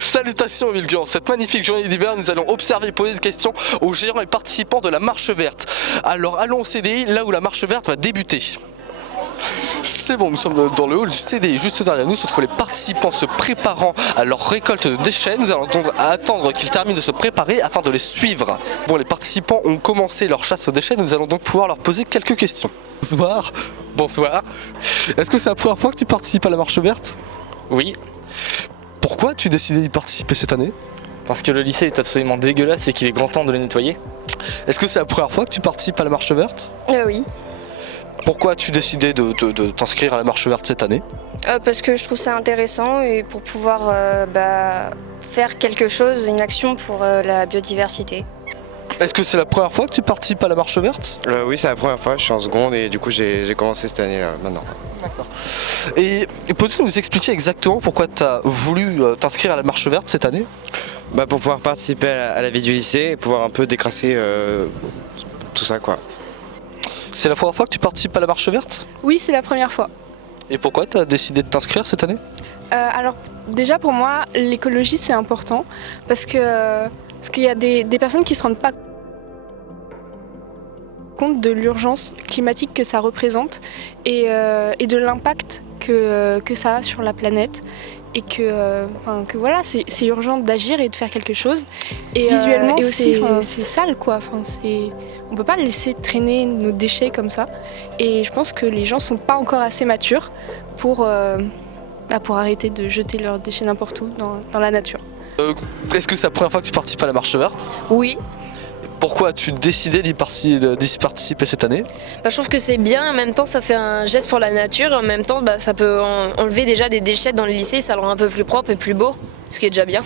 Salutations Vilguan, cette magnifique journée d'hiver, nous allons observer et poser des questions aux gérants et participants de la marche verte. Alors allons au CDI, là où la marche verte va débuter. C'est bon, nous sommes dans le hall du CDI, juste derrière nous, cette fois les participants se préparant à leur récolte de déchets. Nous allons donc attendre qu'ils terminent de se préparer afin de les suivre. Bon, les participants ont commencé leur chasse aux déchets, nous allons donc pouvoir leur poser quelques questions. Bonsoir. Bonsoir. Est-ce que c'est la première fois que tu participes à la marche verte? Oui, Pourquoi as-tu décidé d'y participer cette année? parce que le lycée est absolument dégueulasse et qu'il est grand temps de le nettoyer. Est-ce que c'est la première fois que tu participes à la marche verte? Oui, Pourquoi as-tu décidé de t'inscrire à la marche verte cette année? parce que je trouve ça intéressant et pour pouvoir faire quelque chose, une action pour la biodiversité. Est-ce que c'est la première fois que tu participes à la marche verte? Oui, c'est la première fois, je suis en seconde et du coup j'ai commencé cette année maintenant. Et peux-tu nous expliquer exactement pourquoi tu as voulu t'inscrire à la marche verte cette année? Pour pouvoir participer à la vie du lycée et pouvoir un peu décrasser tout ça quoi. C'est la première fois que tu participes à la marche verte? Oui, c'est la première fois. Et pourquoi tu as décidé de t'inscrire cette année? Alors déjà pour moi, l'écologie c'est important parce qu'il y a des personnes qui ne se rendent pas compte de l'urgence climatique que ça représente et de l'impact que ça a sur la planète et que voilà, c'est urgent d'agir et de faire quelque chose. Et visuellement et aussi, c'est sale quoi. On peut pas laisser traîner nos déchets comme ça. Et je pense que les gens sont pas encore assez matures pour arrêter de jeter leurs déchets n'importe où dans la nature. Est-ce que c'est la première fois que tu participes à la marche verte? Oui, Pourquoi as-tu décidé d'y participer cette année? Je trouve que c'est bien, en même temps ça fait un geste pour la nature, en même temps ça peut enlever déjà des déchets dans le lycée, ça le rend un peu plus propre et plus beau, ce qui est déjà bien.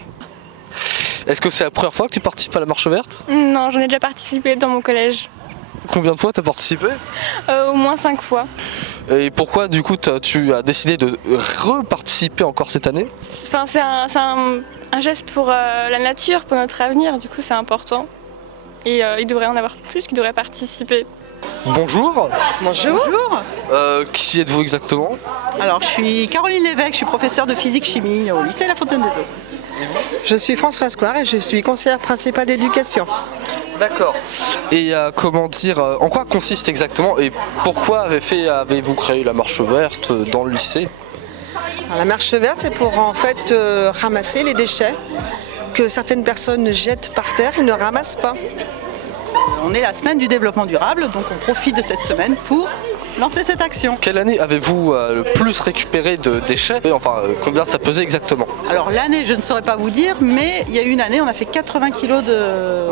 Est-ce que c'est la première fois que tu participes à la marche verte? Non, j'en ai déjà participé dans mon collège. Combien de fois tu as participé? Au moins 5 fois. Et pourquoi du coup tu as décidé de reparticiper encore cette année? C'est un geste pour la nature, pour notre avenir, du coup c'est important. Et il devrait en avoir plus qui devraient participer. Bonjour. Bonjour. Qui êtes-vous exactement? Alors, je suis Caroline Lévesque, je suis professeure de physique-chimie au lycée La Fontaine des Eaux. Je suis Françoise Coire et je suis conseillère principale d'éducation. D'accord. Et en quoi consiste exactement et pourquoi avez-vous créé la marche verte dans le lycée? Alors, la marche verte, c'est pour en fait ramasser les déchets que certaines personnes jettent par terre et ne ramassent pas. On est la semaine du développement durable, donc on profite de cette semaine pour lancer cette action. Quelle année avez-vous le plus récupéré de déchets? Enfin, combien ça pesait exactement? Alors l'année, je ne saurais pas vous dire, mais il y a eu une année, on a fait 80 kilos de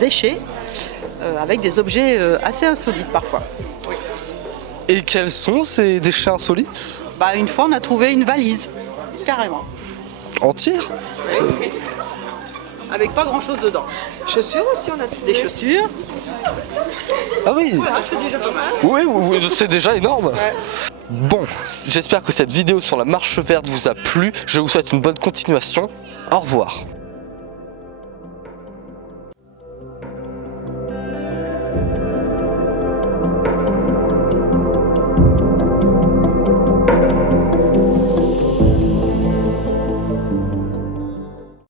déchets avec des objets assez insolites parfois. Et quels sont ces déchets insolites? Une fois, on a trouvé une valise, carrément. Entière? Avec pas grand chose dedans. Chaussures aussi, on a trouvé. Des chaussures. Ah oui. Voilà, c'est déjà pas mal. Oui, c'est déjà énorme. Bon, j'espère que cette vidéo sur la marche verte vous a plu. Je vous souhaite une bonne continuation. Au revoir.